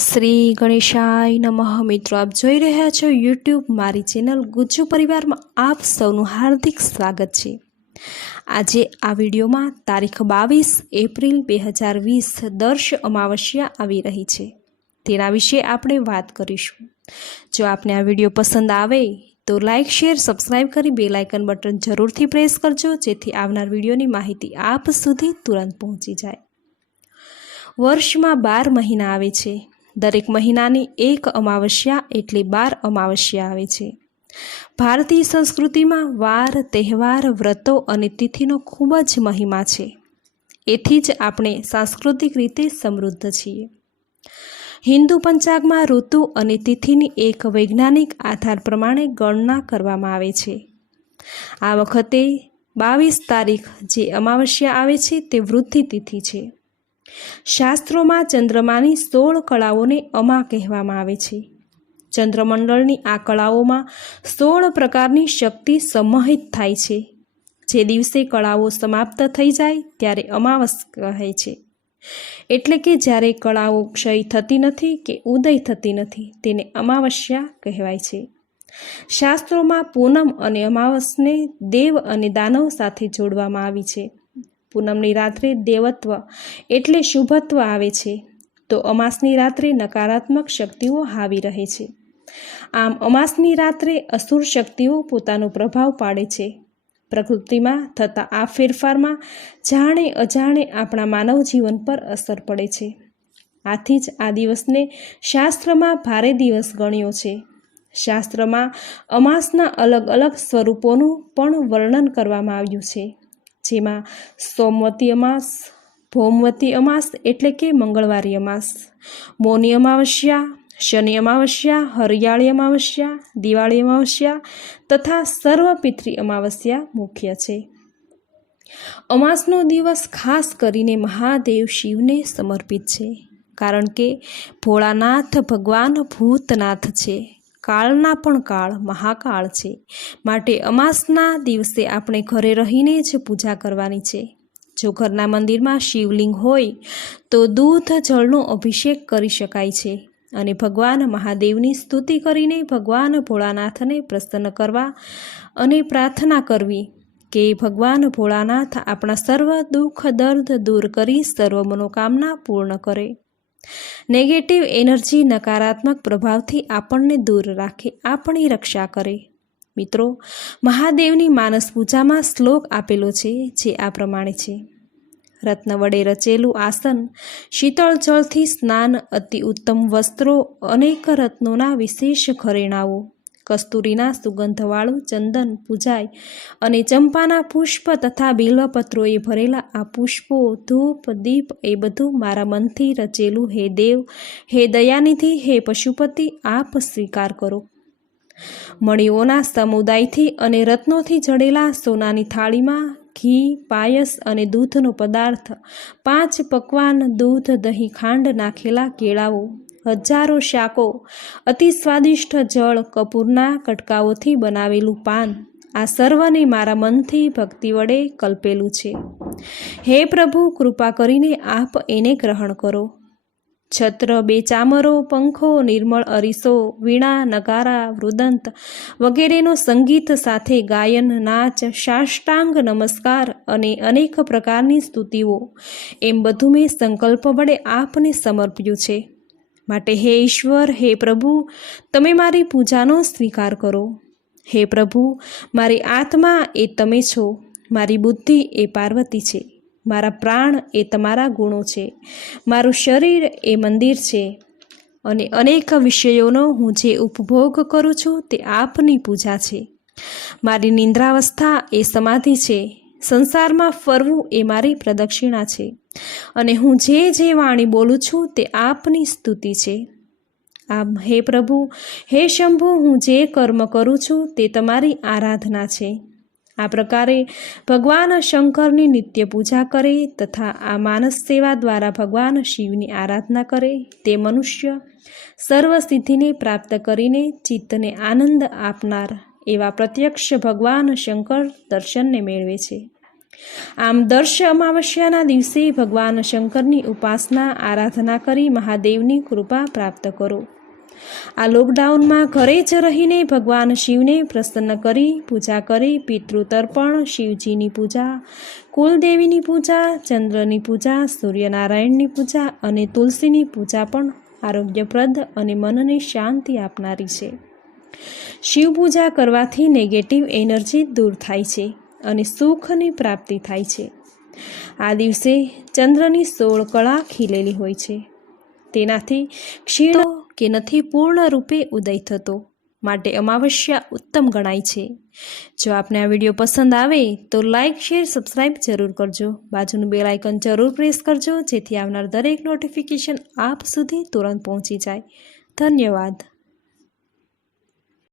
શ્રી ગણેશાય નમઃ. મિત્રો, આપ જોઈ રહ્યા છો યુટ્યુબ મારી ચેનલ ગુજ્જુ પરિવારમાં આપ સૌનું હાર્દિક સ્વાગત છે. આજે આ વિડીયોમાં તારીખ બાવીસ એપ્રિલ બે હજાર વીસ દર્શ અમાવસ્યા આવી રહી છે. તેના વિશે આપણે વાત કરીશું. જો આપને આ વીડિયો પસંદ આવે તો લાઇક શેર, સબસ્ક્રાઇબ કરી બે લાઇકન બટન જરૂરથી પ્રેસ કરજો, જેથી આવનાર વિડીયોની માહિતી આપ સુધી તુરંત પહોંચી જાય. વર્ષમાં બાર મહિના આવે છે. દરેક મહિનાની એક અમાવસ્યા એટલે બાર અમાવસ્યા આવે છે. ભારતીય સંસ્કૃતિમાં વાર, તહેવાર, વ્રતો અને તિથિનો ખૂબ જ મહિમા છે. એથી જ આપણે સાંસ્કૃતિક રીતે સમૃદ્ધ છીએ. હિન્દુ પંચાંગમાં ઋતુ અને તિથિની એક વૈજ્ઞાનિક આધાર પ્રમાણે ગણના કરવામાં આવે છે. આ વખતે બાવીસ તારીખ જે અમાવસ્યા આવે છે તે વૃદ્ધિ તિથિ છે. શાસ્ત્રોમાં ચંદ્રમાની સોળ કળાઓને અમા કહેવામાં આવે છે. ચંદ્રમંડળની આ કળાઓમાં સોળ પ્રકારની શક્તિ સમહિત થાય છે. જે દિવસે કળાઓ સમાપ્ત થઈ જાય ત્યારે અમાવસ કહે છે. એટલે કે જ્યારે કળાઓ ક્ષય થતી નથી કે ઉદય થતી નથી તેને અમાવસ્યા કહેવાય છે. શાસ્ત્રોમાં પૂનમ અને અમાવસને દેવ અને દાનવ સાથે જોડવામાં આવી છે. પૂનમની રાત્રે દેવત્વ એટલે શુભત્વ આવે છે, તો અમાસની રાત્રે નકારાત્મક શક્તિઓ હાવી રહે છે. આમ અમાસની રાત્રે અસુર શક્તિઓ પોતાનો પ્રભાવ પાડે છે. પ્રકૃતિમાં થતા આ ફેરફારમાં જાણે અજાણે આપણા માનવ જીવન પર અસર પડે છે. આથી જ આ દિવસને શાસ્ત્રમાં ભારે દિવસ ગણ્યો છે. શાસ્ત્રમાં અમાસના અલગ અલગ સ્વરૂપોનું પણ વર્ણન કરવામાં આવ્યું છે. જેમાં સોમવતી અમાસ, ભૌમવતી અમાસ એટલે કે મંગળવારી અમાસ. મૌની અમાવસ્યા, શનિ અમાવસ્યા, હરિયાળી અમાવસ્યા, દિવાળી અમાવસ્યા તથા સર્વપિતૃ અમાવસ્યા મુખ્ય છે. અમાસનો દિવસ ખાસ કરીને મહાદેવ શિવને સમર્પિત છે, કારણ કે ભોળાનાથ ભગવાન ભૂતનાથ છે. કાળના પણ કાળ મહાકાળ છે. માટે અમાસના દિવસે આપણે ઘરે રહીને જ પૂજા કરવાની છે. જો ઘરના મંદિરમાં શિવલિંગ હોય, તો દૂધ, જળનો અભિષેક કરી શકાય છે અને ભગવાન મહાદેવની સ્તુતિ કરીને ભગવાન ભોળાનાથને પ્રસન્ન કરવા અને પ્રાર્થના કરવી કે ભગવાન ભોળાનાથ આપણા સર્વ દુઃખ, દર્દ દૂર કરી સર્વ મનોકામના પૂર્ણ કરે. નેગેટિવ એનર્જી નકારાત્મક પ્રભાવથી આપણને દૂર રાખે, આપણી રક્ષા કરે. મિત્રો, મહાદેવની માનસ પૂજામાં શ્લોક આપેલો છે જે આ પ્રમાણે છે. રત્ન વડે રચેલું આસન શીતળ જળથી સ્નાન અતિ ઉત્તમ વસ્ત્રો, અનેક રત્નોના વિશેષ ઘરેણાઓ કસ્તુરીના સુગંધવાળું ચંદન પૂજાય અને ચંપાના પુષ્પ તથા બિલ્વપત્રોએ ભરેલા આ પુષ્પો, ધૂપ, દીપ એ બધું મારા મનથી રચેલું હે દેવ, હે દયાનિધિ, હે પશુપતિ, આપ સ્વીકાર કરો. મણીઓના સમુદાયથી અને રત્નોથી જડેલા સોનાની થાળીમાં ઘી, પાયસ અને દૂધનો પદાર્થ, પાંચ પકવાન દૂધ, દહીં ખાંડ નાખેલા કેળાઓ હજારો શાકો, અતિ સ્વાદિષ્ટ જળ કપૂરના કટકાઓથી બનાવેલું પાન આ સર્વને મારા મનથી ભક્તિ વડે કલ્પેલું છે. હે પ્રભુ, કૃપા કરીને આપ એને ગ્રહણ કરો. છત્ર, બે ચામરો, પંખો, નિર્મળ અરીસો, વીણા, નગારા, વૃદંત વગેરેનો સંગીત સાથે ગાયન, નાચ, સાષ્ટાંગ નમસ્કાર અને અનેક પ્રકારની સ્તુતિઓ, એમ બધું મેં સંકલ્પ વડે આપને સમર્પ્યું છે. માટે હે ઈશ્વર, હે પ્રભુ, તમે મારી પૂજાનો સ્વીકાર કરો. હે પ્રભુ, મારી આત્મા એ તમે છો, મારી બુદ્ધિ એ પાર્વતી છે, મારા પ્રાણ એ તમારા ગુણો છે, મારું શરીર એ મંદિર છે અને અનેક વિષયોનો હું જે ઉપભોગ કરું છું તે આપની પૂજા છે. મારી નિંદ્રાવસ્થા એ સમાધિ છે, સંસારમાં ફરવું એ મારી પ્રદક્ષિણા છે. અને હું જે જે વાણી બોલું છું તે આપની સ્તુતિ છે. આમ, હે પ્રભુ, હે શંભુ, હું જે કર્મ કરું છું તે તમારી આરાધના છે. આ પ્રકારે ભગવાન શંકરની નિત્ય પૂજા કરે તથા આ માનસ સેવા દ્વારા ભગવાન શિવની આરાધના કરે તે મનુષ્ય સર્વ સિદ્ધિને પ્રાપ્ત કરીને ચિત્તને આનંદ આપનાર એવા પ્રત્યક્ષ ભગવાન શંકર દર્શનને મેળવે છે. આમ દર્શ અમાવસ્યાના દિવસે ભગવાન શંકરની ઉપાસના, આરાધના કરી મહાદેવની કૃપા પ્રાપ્ત કરો. આ લોકડાઉનમાં ઘરે જ રહીને ભગવાન શિવને પ્રસન્ન કરી, પૂજા કરી, પિતૃતર્પણ, શિવજીની પૂજા, કુલદેવીની પૂજા, ચંદ્રની પૂજા, સૂર્યનારાયણની પૂજા અને તુલસીની પૂજા પણ આરોગ્યપ્રદ અને મનને શાંતિ આપનારી છે. શિવ પૂજા કરવાથી નેગેટિવ એનર્જી દૂર થાય છે. અને સુખની પ્રાપ્તિ થાય છે. આ દિવસે ચંદ્રની સોળ કળા ખીલેલી હોય છે. તેનાથી ક્ષીણ કે નથી પૂર્ણ રૂપે ઉદય થતો? માટે અમાવસ્યા ઉત્તમ ગણાય છે. જો આપને આ વીડિયો પસંદ આવે, તો લાઇક શેર, સબસ્ક્રાઇબ જરૂર કરજો. બાજુનું બેલ આઇકન જરૂર પ્રેસ કરજો, જેથી આવનાર દરેક નોટિફિકેશન આપ સુધી તુરંત પહોંચી જાય. ધન્યવાદ.